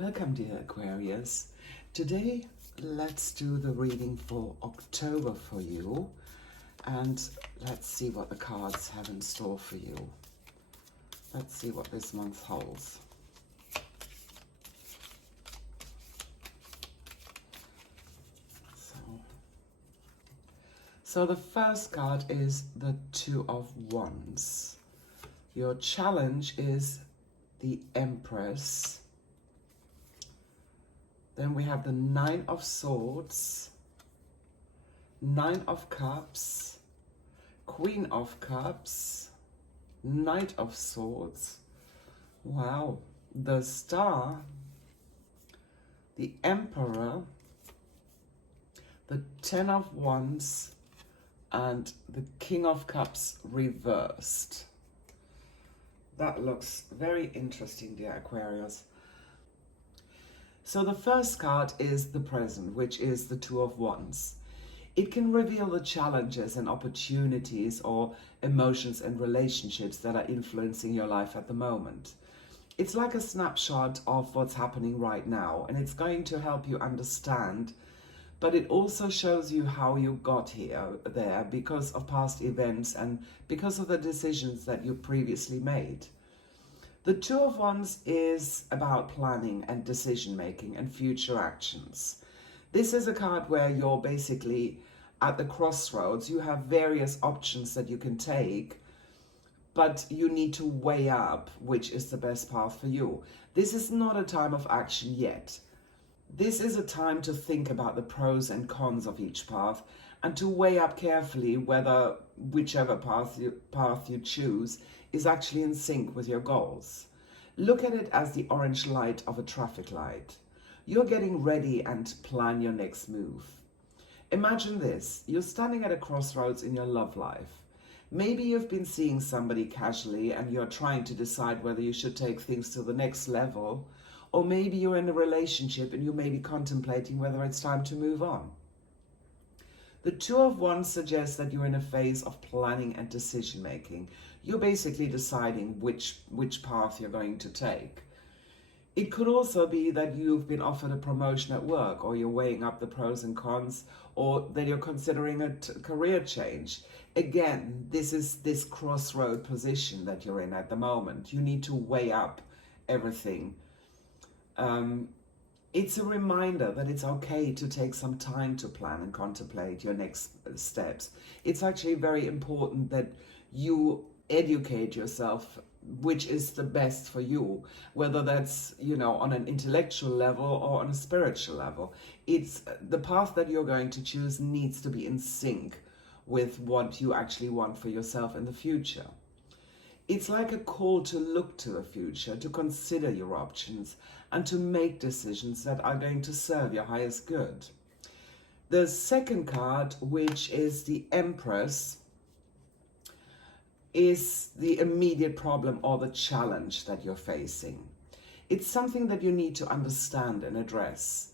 Welcome, dear Aquarius. Today, let's do the reading for October for you. And let's see what the cards have in store for you. Let's see what this month holds. So the first card is the Two of Wands. Your challenge is the Empress. Then we have the Nine of Swords, Nine of Cups, Queen of Cups, Knight of Swords. Wow. The Star, the Emperor, the Ten of Wands, and the King of Cups reversed. That looks very interesting, dear Aquarius. So the first card is the Present, which is the Two of Wands. It can reveal the challenges and opportunities or emotions and relationships that are influencing your life at the moment. It's like a snapshot of what's happening right now, and it's going to help you understand, but it also shows you how you got there because of past events and because of the decisions that you previously made. The Two of Wands is about planning and decision making and future actions. This is a card where you're basically at the crossroads. You have various options that you can take, but you need to weigh up which is the best path for you. This is not a time of action yet. This is a time to think about the pros and cons of each path and to weigh up carefully whether whichever path you choose is actually in sync with your goals. Look at it as the orange light of a traffic light. You're getting ready and plan your next move. Imagine this, you're standing at a crossroads in your love life. Maybe you've been seeing somebody casually and you're trying to decide whether you should take things to the next level, or maybe you're in a relationship and you may be contemplating whether it's time to move on. The Two of Wands suggests that you're in a phase of planning and decision making. You're basically deciding which path you're going to take. It could also be that you've been offered a promotion at work, or you're weighing up the pros and cons, or that you're considering a career change. Again, this is this crossroad position that you're in at the moment. You need to weigh up everything. It's a reminder that it's okay to take some time to plan and contemplate your next steps. It's actually very important that you educate yourself which is the best for you, whether that's, on an intellectual level or on a spiritual level. It's the path that you're going to choose needs to be in sync with what you actually want for yourself in the future. It's like a call to look to the future, to consider your options, and to make decisions that are going to serve your highest good. The second card, which is the Empress, is the immediate problem or the challenge that you're facing. It's something that you need to understand and address.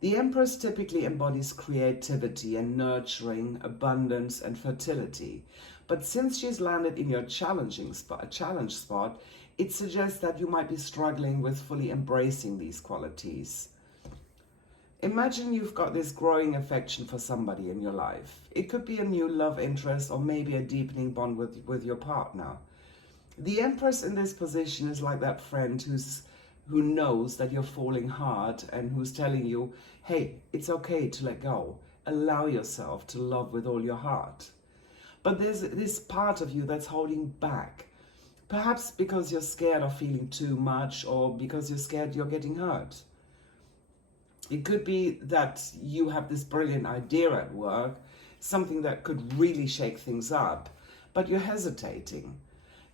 The Empress typically embodies creativity and nurturing, abundance and fertility. But since she's landed in your challenge spot, it suggests that you might be struggling with fully embracing these qualities. Imagine you've got this growing affection for somebody in your life. It could be a new love interest or maybe a deepening bond with your partner. The Empress in this position is like that friend who knows that you're falling hard and who's telling you, hey, it's okay to let go. Allow yourself to love with all your heart. But there's this part of you that's holding back. Perhaps because you're scared of feeling too much, or because you're scared you're getting hurt. It could be that you have this brilliant idea at work, something that could really shake things up, but you're hesitating.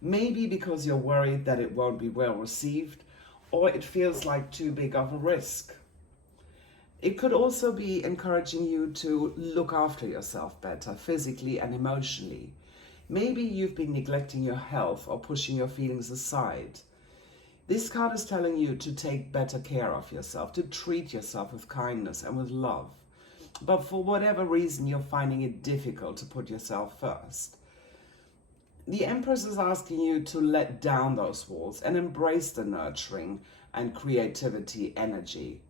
Maybe because you're worried that it won't be well received, or it feels like too big of a risk. It could also be encouraging you to look after yourself better, physically and emotionally. Maybe you've been neglecting your health or pushing your feelings aside. This card is telling you to take better care of yourself, to treat yourself with kindness and with love. But for whatever reason, you're finding it difficult to put yourself first. The Empress is asking you to let down those walls and embrace the nurturing and creativity energy.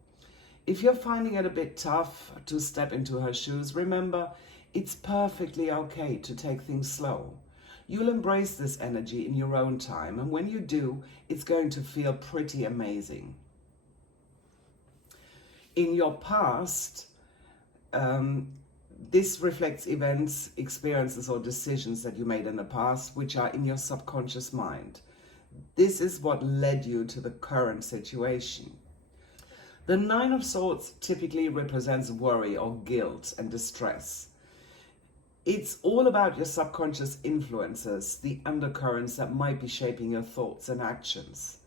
If you're finding it a bit tough to step into her shoes, remember, it's perfectly okay to take things slow. You'll embrace this energy in your own time, and when you do, it's going to feel pretty amazing. In your past, this reflects events, experiences, or decisions that you made in the past, which are in your subconscious mind. This is what led you to the current situation. The Nine of Swords typically represents worry or guilt and distress. It's all about your subconscious influences, the undercurrents that might be shaping your thoughts and actions.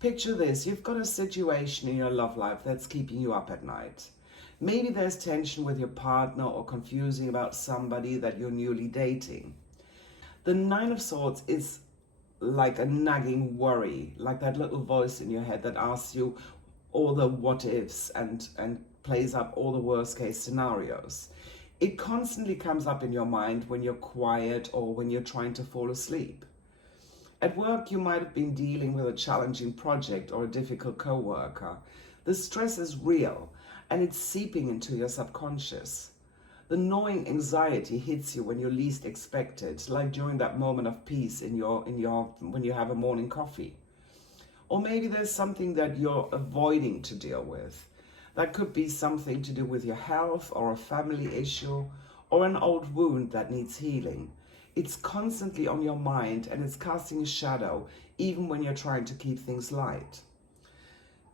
Picture this, you've got a situation in your love life that's keeping you up at night. Maybe there's tension with your partner or confusing about somebody that you're newly dating. The Nine of Swords is like a nagging worry, like that little voice in your head that asks you all the what ifs and plays up all the worst case scenarios. It constantly comes up in your mind when you're quiet or when you're trying to fall asleep. At work, you might have been dealing with a challenging project or a difficult coworker. The stress is real and it's seeping into your subconscious. The gnawing anxiety hits you when you least expect it, like during that moment of peace when you have a morning coffee. Or maybe there's something that you're avoiding to deal with. That could be something to do with your health or a family issue or an old wound that needs healing. It's constantly on your mind and it's casting a shadow even when you're trying to keep things light.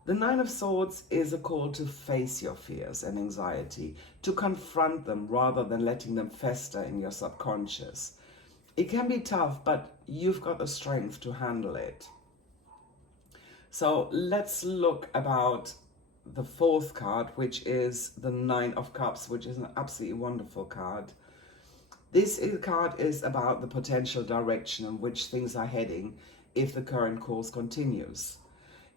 The Nine of Swords is a call to face your fears and anxiety, to confront them rather than letting them fester in your subconscious. It can be tough, but you've got the strength to handle it. So let's look about the fourth card, which is the Nine of Cups, which is an absolutely wonderful card. This card is about the potential direction in which things are heading if the current course continues.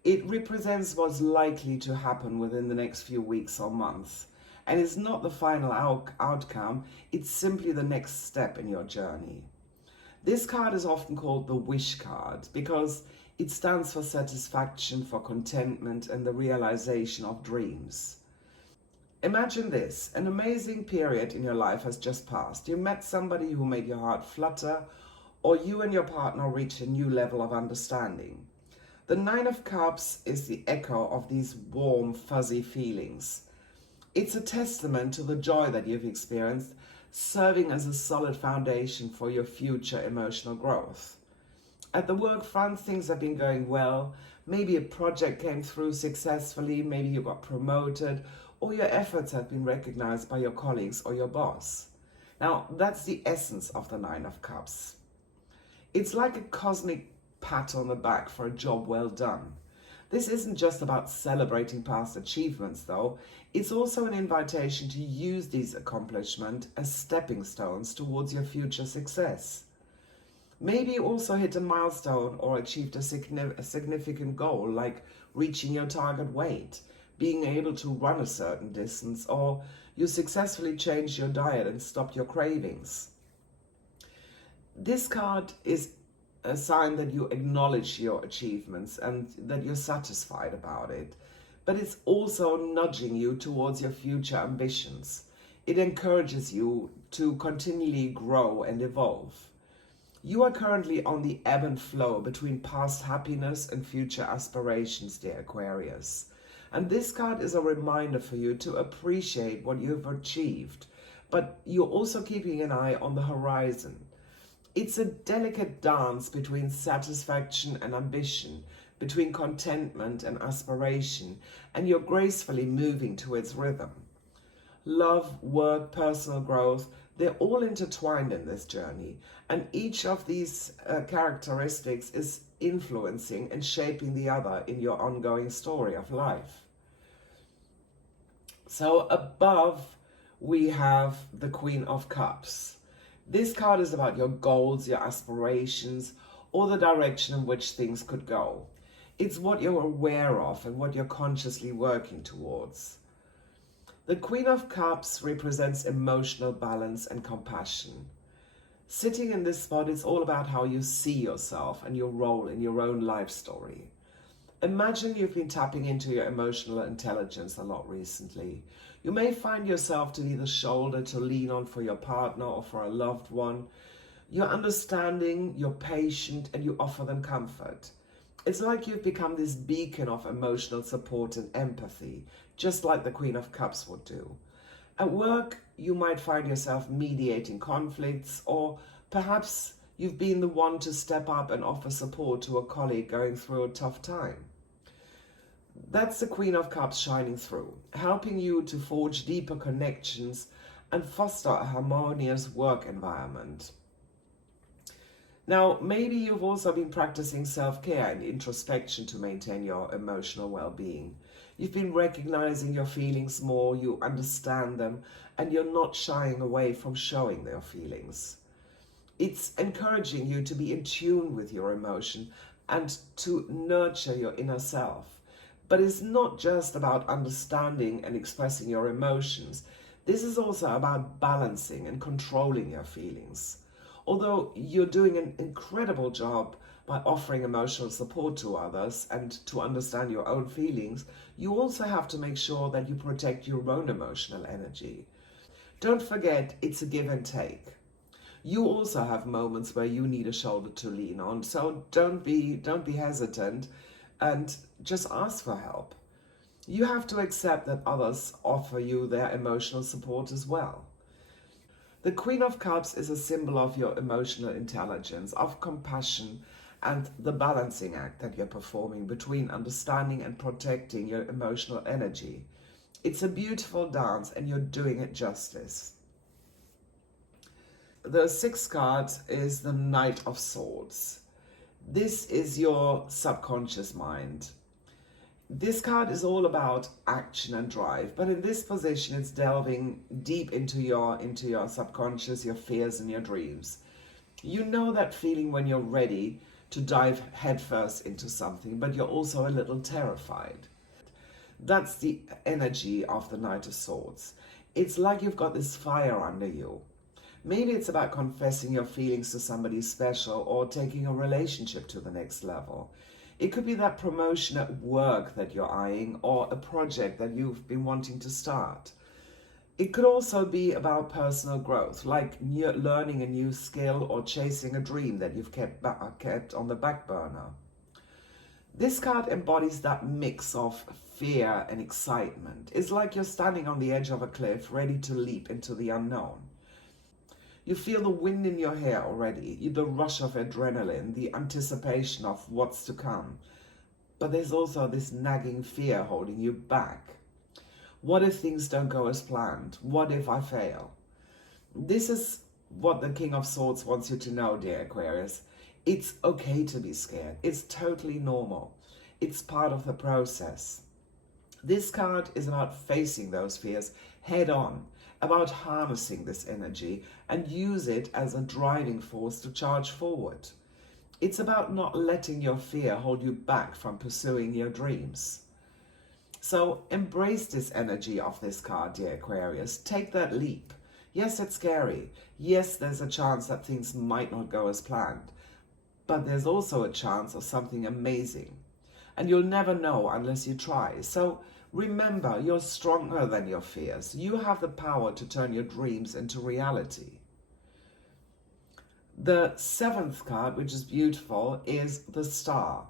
It represents what's likely to happen within the next few weeks or months. And it's not the final outcome, it's simply the next step in your journey. This card is often called the wish card because it stands for satisfaction, for contentment, and the realization of dreams. Imagine this, an amazing period in your life has just passed. You met somebody who made your heart flutter, or you and your partner reached a new level of understanding. The Nine of Cups is the echo of these warm, fuzzy feelings. It's a testament to the joy that you've experienced, serving as a solid foundation for your future emotional growth. At the work front, things have been going well. Maybe a project came through successfully, maybe you got promoted, or your efforts have been recognized by your colleagues or your boss. Now, that's the essence of the Nine of Cups. It's like a cosmic pat on the back for a job well done. This isn't just about celebrating past achievements, though. It's also an invitation to use these accomplishments as stepping stones towards your future success. Maybe you also hit a milestone or achieved a significant goal, like reaching your target weight, being able to run a certain distance, or you successfully changed your diet and stopped your cravings. This card is a sign that you acknowledge your achievements and that you're satisfied about it. But it's also nudging you towards your future ambitions. It encourages you to continually grow and evolve. You are currently on the ebb and flow between past happiness and future aspirations, dear Aquarius. And this card is a reminder for you to appreciate what you've achieved, but you're also keeping an eye on the horizon. It's a delicate dance between satisfaction and ambition, between contentment and aspiration, and you're gracefully moving to its rhythm. Love, work, personal growth, they're all intertwined in this journey, and each of these characteristics is influencing and shaping the other in your ongoing story of life. So above, we have the Queen of Cups. This card is about your goals, your aspirations, or the direction in which things could go. It's what you're aware of and what you're consciously working towards. The Queen of Cups represents emotional balance and compassion. Sitting in this spot is all about how you see yourself and your role in your own life story. Imagine you've been tapping into your emotional intelligence a lot recently. You may find yourself to be the shoulder to lean on for your partner or for a loved one. You're understanding, you're patient, and you offer them comfort. It's like you've become this beacon of emotional support and empathy, just like the Queen of Cups would do. At work, you might find yourself mediating conflicts, or perhaps you've been the one to step up and offer support to a colleague going through a tough time. That's the Queen of Cups shining through, helping you to forge deeper connections and foster a harmonious work environment. Now, maybe you've also been practicing self-care and introspection to maintain your emotional well-being. You've been recognizing your feelings more, you understand them, and you're not shying away from showing their feelings. It's encouraging you to be in tune with your emotion and to nurture your inner self. But it's not just about understanding and expressing your emotions. This is also about balancing and controlling your feelings. Although you're doing an incredible job by offering emotional support to others and to understand your own feelings, you also have to make sure that you protect your own emotional energy. Don't forget, it's a give and take. You also have moments where you need a shoulder to lean on, so don't be hesitant and just ask for help. You have to accept that others offer you their emotional support as well. The Queen of Cups is a symbol of your emotional intelligence, of compassion, and the balancing act that you're performing between understanding and protecting your emotional energy. It's a beautiful dance and you're doing it justice. The sixth card is the Knight of Swords. This is your subconscious mind. This card is all about action and drive, but in this position it's delving deep into your subconscious, your fears and your dreams. You know that feeling when you're ready to dive headfirst into something, but you're also a little terrified. That's the energy of the Knight of Swords. It's like you've got this fire under you. Maybe it's about confessing your feelings to somebody special or taking a relationship to the next level. It could be that promotion at work that you're eyeing or a project that you've been wanting to start. It could also be about personal growth, like learning a new skill or chasing a dream that you've kept on the back burner. This card embodies that mix of fear and excitement. It's like you're standing on the edge of a cliff, ready to leap into the unknown. You feel the wind in your hair already, the rush of adrenaline, the anticipation of what's to come. But there's also this nagging fear holding you back. What if things don't go as planned? What if I fail? This is what the King of Swords wants you to know, dear Aquarius. It's okay to be scared. It's totally normal. It's part of the process. This card is about facing those fears head on, about harnessing this energy and use it as a driving force to charge forward. It's about not letting your fear hold you back from pursuing your dreams. So embrace this energy of this card, dear Aquarius. Take that leap. Yes, it's scary. Yes, there's a chance that things might not go as planned. But there's also a chance of something amazing. And you'll never know unless you try. So remember, you're stronger than your fears. You have the power to turn your dreams into reality. The seventh card, which is beautiful, is the Star.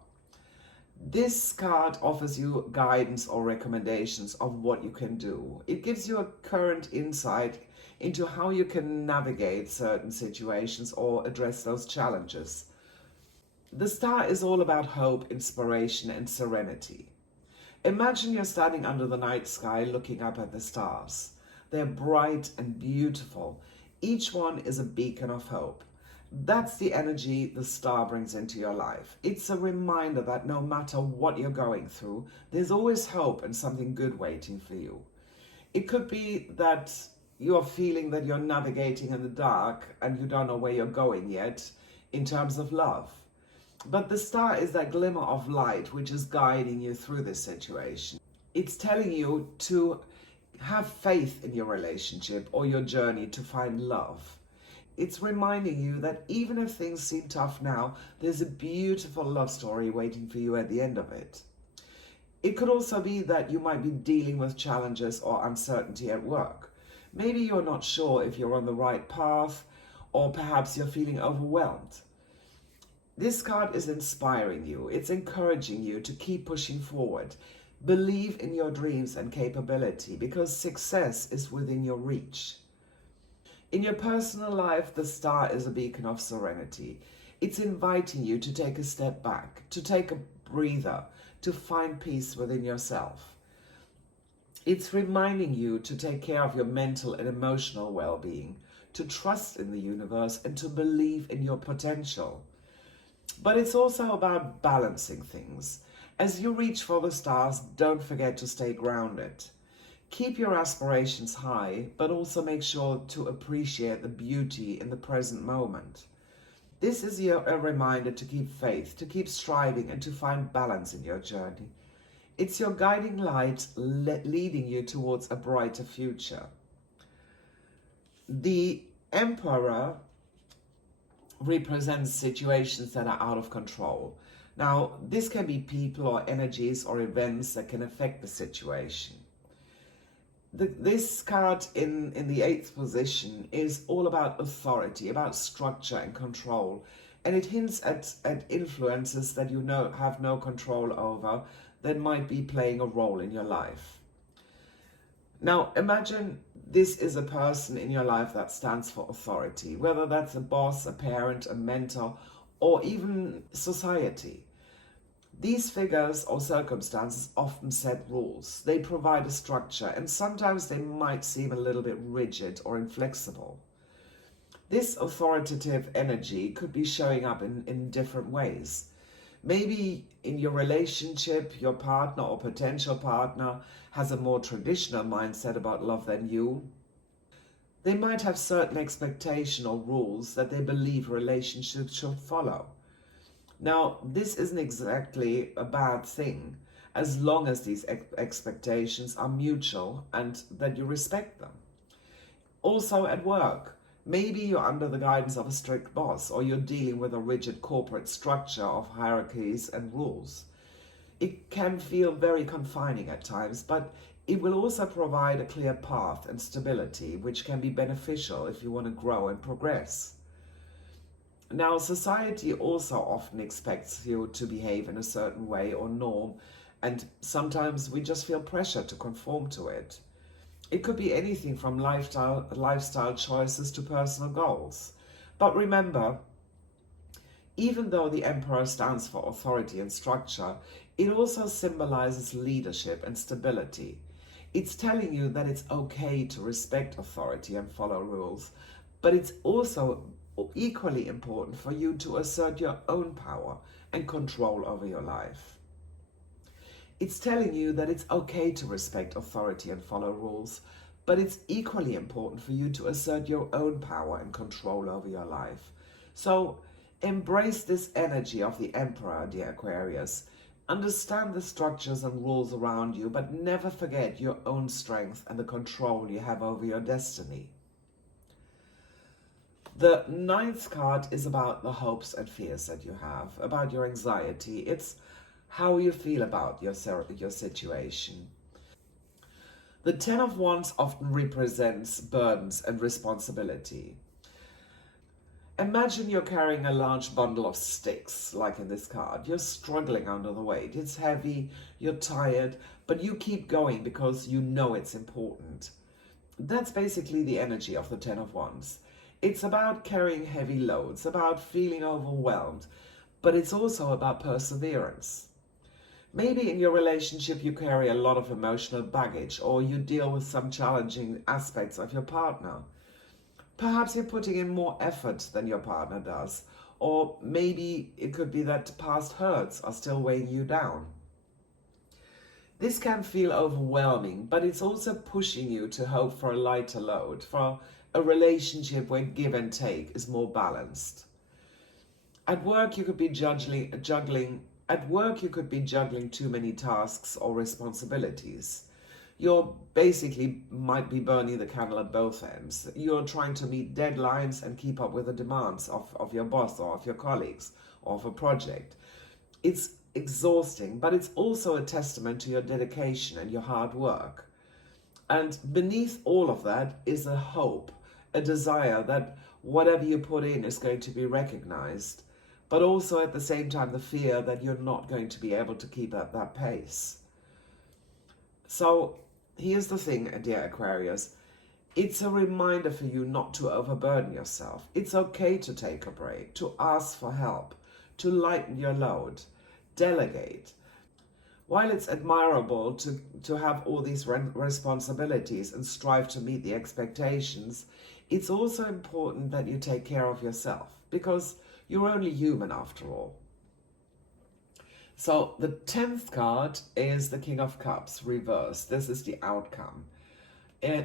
This card offers you guidance or recommendations of what you can do. It gives you a current insight into how you can navigate certain situations or address those challenges. The Star is all about hope, inspiration, and serenity. Imagine you're standing under the night sky looking up at the stars. They're bright and beautiful. Each one is a beacon of hope. That's the energy the star brings into your life. It's a reminder that no matter what you're going through, there's always hope and something good waiting for you. It could be that you're feeling that you're navigating in the dark and you don't know where you're going yet in terms of love. But the star is that glimmer of light which is guiding you through this situation. It's telling you to have faith in your relationship or your journey to find love. it's reminding you that even if things seem tough now, there's a beautiful love story waiting for you at the end of it. It could also be that you might be dealing with challenges or uncertainty at work. Maybe you're not sure if you're on the right path, or perhaps you're feeling overwhelmed. This card is inspiring you. It's encouraging you to keep pushing forward. Believe in your dreams and capability, because success is within your reach. In your personal life, the star is a beacon of serenity. It's inviting you to take a step back, to take a breather, to find peace within yourself. It's reminding you to take care of your mental and emotional well-being, to trust in the universe and to believe in your potential. But it's also about balancing things. As you reach for the stars, don't forget to stay grounded. Keep your aspirations high, but also make sure to appreciate the beauty in the present moment. This is a reminder to keep faith, to keep striving, and to find balance in your journey. It's your guiding light leading you towards a brighter future. The Emperor represents situations that are out of control. Now, this can be people or energies or events that can affect the situation. This card in the 8th position is all about authority, about structure and control. And it hints at influences that you have no control over that might be playing a role in your life. Now, imagine this is a person in your life that stands for authority, whether that's a boss, a parent, a mentor, or even society. These figures or circumstances often set rules. They provide a structure, and sometimes they might seem a little bit rigid or inflexible. This authoritative energy could be showing up in different ways. Maybe in your relationship, your partner or potential partner has a more traditional mindset about love than you. They might have certain expectations or rules that they believe relationships should follow. Now, this isn't exactly a bad thing, as long as these expectations are mutual and that you respect them. Also at work, maybe you're under the guidance of a strict boss, or you're dealing with a rigid corporate structure of hierarchies and rules. It can feel very confining at times, but it will also provide a clear path and stability, which can be beneficial if you want to grow and progress. Now, society also often expects you to behave in a certain way or norm, and sometimes we just feel pressure to conform to it. It could be anything from lifestyle choices to personal goals. But remember, even though the Emperor stands for authority and structure, it also symbolizes leadership and stability. It's telling you that it's okay to respect authority and follow rules, but it's also equally important for you to assert your own power and control over your life. It's telling you that it's okay to respect authority and follow rules, but it's equally important for you to assert your own power and control over your life. So embrace this energy of the Emperor, dear Aquarius. Understand the structures and rules around you, but never forget your own strength and the control you have over your destiny. The 9th card is about the hopes and fears that you have, about your anxiety. It's how you feel about your situation. The 10 of Wands often represents burdens and responsibility. Imagine you're carrying a large bundle of sticks, like in this card. You're struggling under the weight. It's heavy, you're tired, but you keep going because you know it's important. That's basically the energy of the 10 of Wands. It's about carrying heavy loads, about feeling overwhelmed, but it's also about perseverance. Maybe in your relationship you carry a lot of emotional baggage, or you deal with some challenging aspects of your partner. Perhaps you're putting in more effort than your partner does, or maybe it could be that past hurts are still weighing you down. This can feel overwhelming, but it's also pushing you to hope for a lighter load, for a relationship where give and take is more balanced. At work, you could be juggling too many tasks or responsibilities. You're basically might be burning the candle at both ends. You're trying to meet deadlines and keep up with the demands of your boss or of your colleagues or of a project. It's exhausting, but it's also a testament to your dedication and your hard work. And beneath all of that is a hope, a desire that whatever you put in is going to be recognized, but also at the same time the fear that you're not going to be able to keep at that pace. So here's the thing, dear Aquarius. It's a reminder for you not to overburden yourself. It's okay to take a break, to ask for help, to lighten your load, delegate. While it's admirable to have all these responsibilities and strive to meet the expectations, it's also important that you take care of yourself, because you're only human after all. So the 10th card is the King of Cups reversed. This is the outcome.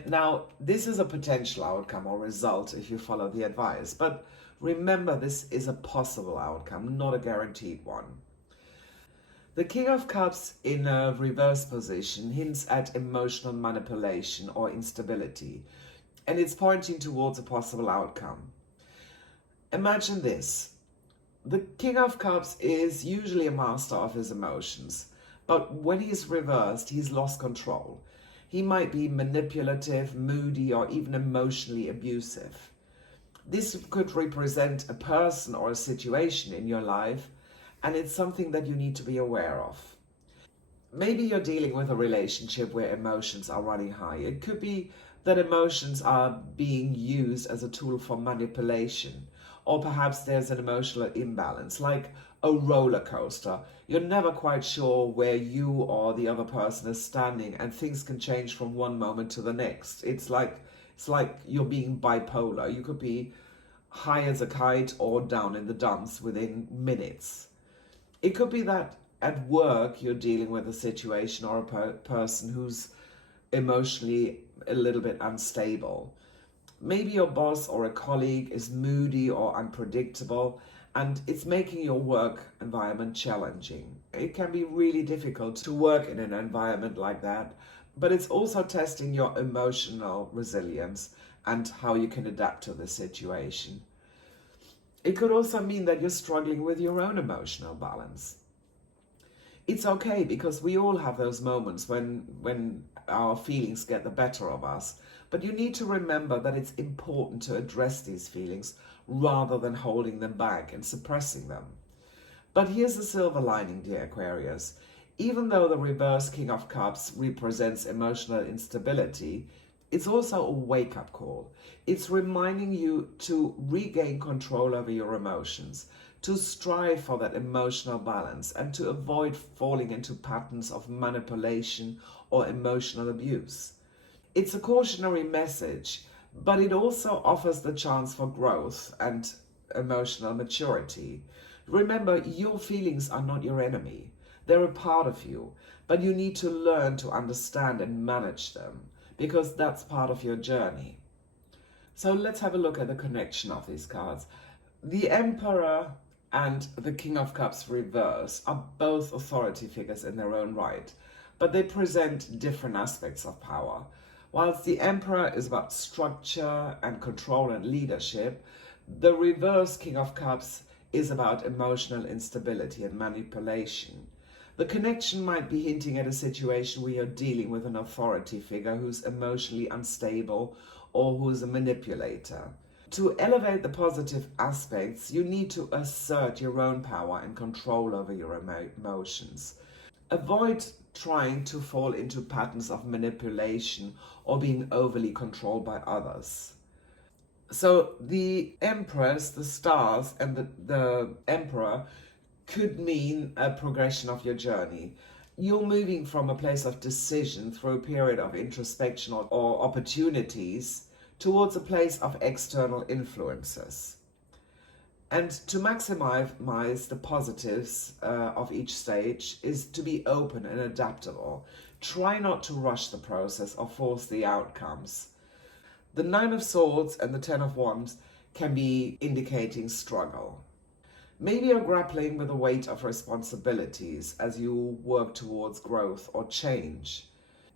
Now, this is a potential outcome or result if you follow the advice, but remember, this is a possible outcome, not a guaranteed one. The King of Cups in a reverse position hints at emotional manipulation or instability, and it's pointing towards a possible outcome. Imagine this. The King of Cups is usually a master of his emotions, but when he's reversed, he's lost control. He might be manipulative, moody, or even emotionally abusive. This could represent a person or a situation in your life, and it's something that you need to be aware of. Maybe you're dealing with a relationship where emotions are running high. It could be that emotions are being used as a tool for manipulation, or perhaps there's an emotional imbalance, like a roller coaster. You're never quite sure where you or the other person is standing, and things can change from one moment to the next. It's like you're being bipolar. You could be high as a kite or down in the dumps within minutes. It could be that at work you're dealing with a situation or a person who's emotionally a little bit unstable. Maybe your boss or a colleague is moody or unpredictable, and it's making your work environment challenging. It can be really difficult to work in an environment like that, but it's also testing your emotional resilience and how you can adapt to the situation. It could also mean that you're struggling with your own emotional balance. It's okay, because we all have those moments when our feelings get the better of us. But you need to remember that it's important to address these feelings rather than holding them back and suppressing them. But here's the silver lining, dear Aquarius. Even though the reverse King of Cups represents emotional instability, it's also a wake-up call. It's reminding you to regain control over your emotions, to strive for that emotional balance, and to avoid falling into patterns of manipulation or emotional abuse. It's a cautionary message, but it also offers the chance for growth and emotional maturity. Remember, your feelings are not your enemy. They're a part of you, but you need to learn to understand and manage them, because that's part of your journey. So let's have a look at the connection of these cards. The Emperor and the King of Cups reverse are both authority figures in their own right, but they present different aspects of power. Whilst the Emperor is about structure and control and leadership, the reverse King of Cups is about emotional instability and manipulation. The connection might be hinting at a situation where you're dealing with an authority figure who's emotionally unstable or who's a manipulator. To elevate the positive aspects, you need to assert your own power and control over your emotions. Avoid trying to fall into patterns of manipulation or being overly controlled by others. So the Empress, the stars, and the Emperor could mean a progression of your journey. You're moving from a place of decision through a period of introspection or opportunities towards a place of external influences. And to maximize the positives of each stage is to be open and adaptable. Try not to rush the process or force the outcomes. The Nine of Swords and the Ten of Wands can be indicating struggle. Maybe you're grappling with the weight of responsibilities as you work towards growth or change.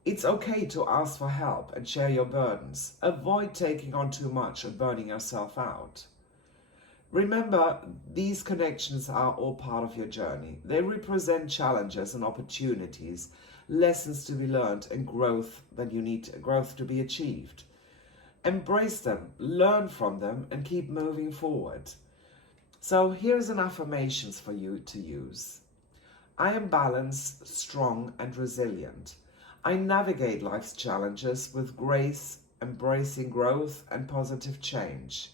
It's okay to ask for help and share your burdens. Avoid taking on too much and burning yourself out. Remember, these connections are all part of your journey. They represent challenges and opportunities, lessons to be learned, and growth to be achieved. Embrace them, learn from them, and keep moving forward. So here's an affirmations for you to use. I am balanced, strong, and resilient. I navigate life's challenges with grace, embracing growth and positive change.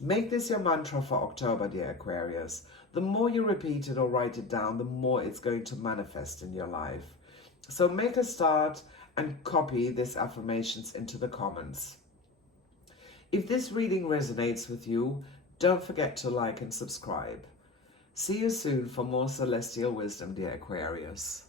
Make this your mantra for October, dear Aquarius. The more you repeat it or write it down, the more it's going to manifest in your life. So make a start and copy these affirmations into the comments. If this reading resonates with you, don't forget to like and subscribe. See you soon for more celestial wisdom, dear Aquarius.